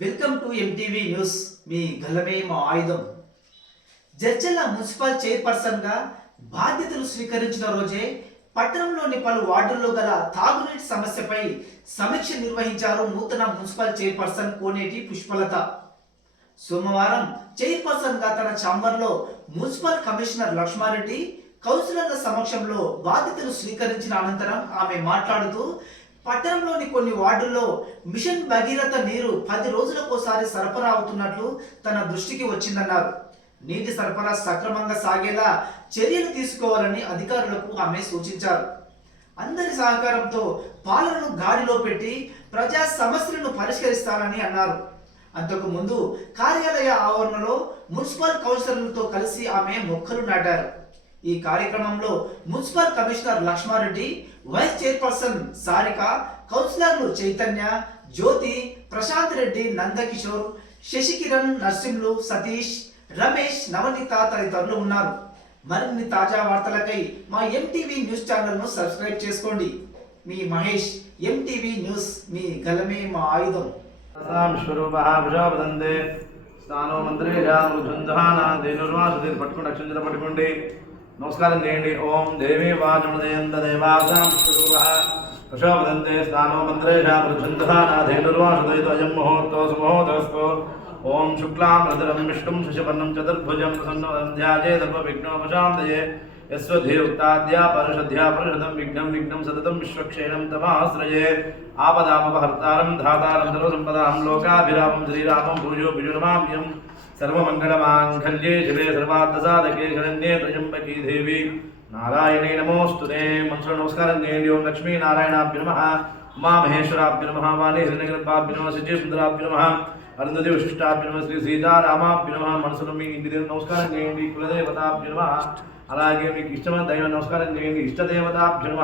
Welcome to MTV news. మీ గలమే మా ఆయుధం. జడ్చల్ల మున్సిపల్ చైర్పర్సన్గా బాధ్యతలు స్వీకరించిన రోజే పట్టణంలోని పలు వార్డుల్లో గల తాగునీటి సమస్యపై సమీక్ష నిర్వహించారు నూతన మున్సిపల్ చైర్పర్సన్ కోనేటి పుష్పలత. సోమవారం చైర్పర్సన్గా తన ఛాంబర్లో మున్సిపల్ కమిషనర్ లక్ష్మారెడ్డి కౌన్సిలర్ల సమక్షంలో బాధ్యతలు స్వీకరించిన అనంతరం ఆమె మాట్లాడుతూ పట్టణంలోని కొన్ని వార్డుల్లో మిషన్ భగీరథ నీరు పది రోజులకోసారి సరఫరా అవుతున్నట్లు తన దృష్టికి వచ్చిందన్నారు. నీటి సరఫరా సక్రమంగా సాగేలా చర్యలు తీసుకోవాలని అధికారులకు ఆమె సూచించారు. అందరి సహకారంతో పాలనను గాడిలో పెట్టి ప్రజా సమస్యలను పరిష్కరిస్తానని అన్నారు. అంతకు ముందు కార్యాలయ ఆవరణలో మున్సిపల్ కౌన్సిలర్లతో కలిసి ఆమె మొక్కలు నాటారు. ఈ కార్యక్రమంలో municipal commissioner Lakshma Reddy vice chairperson Sarika కౌన్సిలర్లు చైతన్య జ్యోతి ప్రశాంత్ రెడ్డి నందకిషోర్ శశికిరణ్ నర్సింహులు సతీష్ రమేష్ నవనీత తదితరులు ఉన్నారు. మరిన్ని తాజా వార్తలకై మా ఎంటీవీ న్యూస్ ఛానల్ను సబ్స్క్రైబ్ చేసుకోండి. మీ మహేష్ ఎంటీవీ న్యూస్ మీ గలమే మా ఆయుధం. సాం మంత్రి వృషాపదందే పట్టుకోండి అక్షంజల పట్టుకోండి नमस्कारं देवी ओम देवी वाचमदेन्द देवासां स्वरूपः प्रशोभदन्ते स्नानो मन्त्रेषा पृच्छन्तधानाधेनुर्वासुदयितोऽयं मुहूर्तोऽसु मुहूर्तस्तु ॐ शुक्लां रतरं विष्णुं शशपर्णं चतुर्भुजं प्रसन्नवन्द्याजे सर्वविघ्नोपशान्तये। यस्वधीयुक्ताद्या परिषद्या परिषदं विघ्नं विघ्नं सततं विश्वक्षेणं तमाश्रये। आपदामपहर्तारं धातारं सर्वसम्पदां लोकाभिरामं, श्रीरामं भुजो यम శ్రీరామం భూజో బిజునమామ్యం సర్వమంగళమాంగళ్యే శివే సర్వార్థసాధకే శరణ్యే త్రయంబకీ దేవి. నారాయణే నమోస్తుతే మనసులో నమస్కారం చేయండి. ఓం లక్ష్మీ నారాయణాభ్య నమ. ఉమా నమ. వాణి హిరణ్యగర్భాభ్య నమ. సజ్జీసుందరాభ్య నమ. అరుంధతి విశిష్టాభ్య నమ. శ్రీ సీతారామాభ్య నమ. మనసులో మీ ఇంటి దేవుని నమస్కారం చేయండి. కులదేవతాభ్య నమ. అలాగే మీకు ఇష్టమైన దైవ నమస్కారం చేయండి. ఇష్టదేవతాభ్య నమ.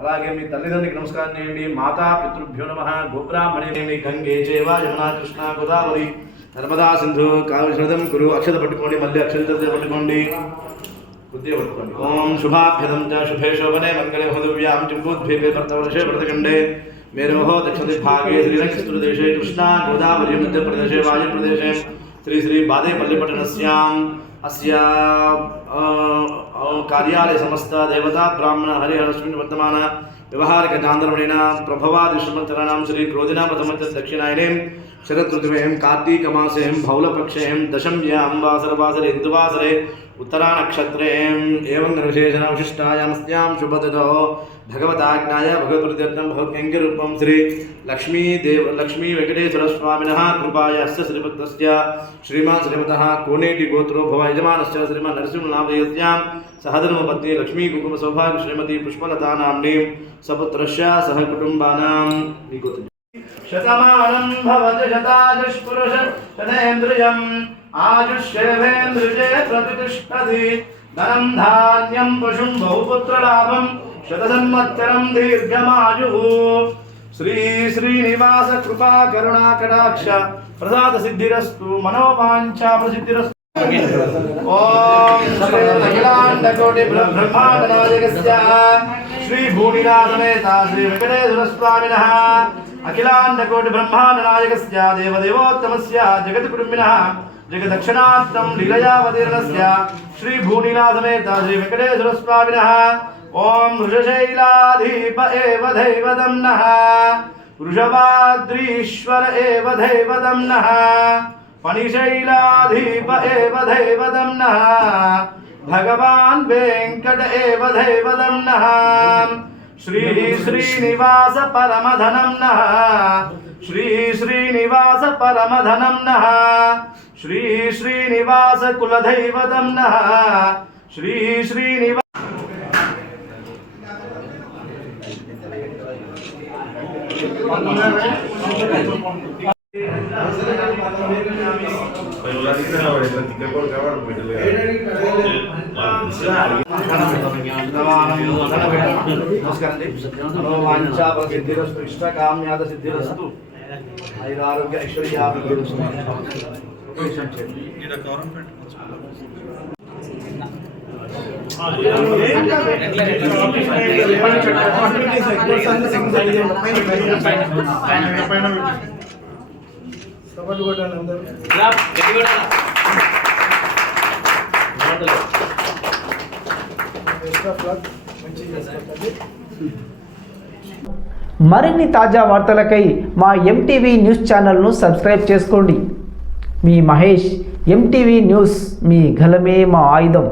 అలాగే మీ తల్లిదండ్రులకి నమస్కారం చేయండి. మాతా పితృభ్యో నమ. గోబ్రాహ్మణి. గంగే చేవ యమునా కృష్ణ గోదావరి. నర్మదా సింధు కాలుష్యం గురు అక్షత పట్టుకోండి మళ్ళీ అక్షత పట్టుకోండి. బుద్ధి పట్టుకోండి. ఓం శుభాభ్యదం చ శుభే శోభనే మంగళే హృదవ్యాం చింబూద్భీపే భర్తవర్షే భరతఖండే మేరోహో దక్షిణదిగ్భాగే శ్రీరంగస్తుదేశే కృష్ణా గోదావరి మధ్యప్రదేశే వాయుప్రదేశే. శ్రీ శ్రీ బాదేపల్లిపట్టణస్యాం. అస్య కార్యాలయ సమస్త దేవతా బ్రాహ్మణ హరిహరస్మిన్ వర్తమాన వ్యవహారిక చాంద్రమణిన ప్రభవాది సంవత్సరాణం శ్రీ క్రోధినామ సంవత్సర దక్షిణాయనేం శరదృతువేం కార్తీకమాసేం బహుళపక్షేం దశమ్యాం వాసరవాసరే ఇందువాసరే उत्तरानक्षत्रे एवं विशिष्टायामस्यां शुभदतो भगवताज्ञाया भगवत्प्रत्यर्थं भगवत्कङ्किरूपं श्रीलक्ष्मीदेव लक्ष्मीवेङ्कटेश्वरस्वामिनः कृपायास्य श्रीभक्तस्य श्रीमान् श्रीमतः कोनेटिगोत्रो भव यजमानस्य श्रीमान् नरसिंहनामयस्यां सहधर्मपत्नी लक्ष्मीकुकुमसौभाग्य श्रीमती पुष्पलता सपुत्र सह कुटुंबा शतमानं भवति शतादुष्पुरुष शतेन्द्रियम् శతేంద్రియం ప్రతిష్టది ధనం ధాన్యం పశుం బహుపుత్రలాభం శతసంవత్సరం దీర్ఘమాయు శ్రీ శ్రీనివాస కృపా కరుణా కటాక్ష ప్రసాద సిద్ధిరస్తు మనోవాంఛా ప్రసిద్ధిరస్తు ఓం శ్రీ అఖిలాండ కోటి శ్రీ భూమినాథమేత శ్రీ వెంకటేశ్వర స్వామినః అఖిలాండ బ్రహ్మాండ నాయకస్య దేవదేవోత్తమస్య జగత్ जगदक्षिणात्तम लीलयावतीर्णस्य श्रीभूनिनाथमेत श्रीवेङ्कटेश्वरस्वामिनः ॐ वृषशैलाधीप एव धैवतं नः। वृषभाद्रीश्वर एव धैवतं नः। फणिशैलाधीप एव धैवतं नः। भगवान् वेङ्कट एव धैवतं नः। श्रीश्रीनिवासपरमधनं नः। దైవదం నః శ్రీ శ్రీనివాస పరమధనం నః శ్రీ శ్రీనివాస పరమధనం నః శ్రీ శ్రీనివాస కులదైవతం నః శ్రీ శ్రీనివాస సిద్ధిరస్తు ఇష్టకామ్యాద సిద్ధిరస్తు ఐదారోగ్య ఐశ్వర్యాభివృద్ధి సపోర్ట్ కొట్టాలి అందరూ బెస్ట్ ఆఫ్ లక్ మంచిగా చేసుకోండి మరిన్ని తాజా వార్తలకై మా ఎంటీవీ న్యూస్ ఛానల్ను సబ్స్క్రైబ్ చేసుకోండి. మీ మహేష్ ఎంటీవీ న్యూస్ మీ గలమే మా ఆయుధం.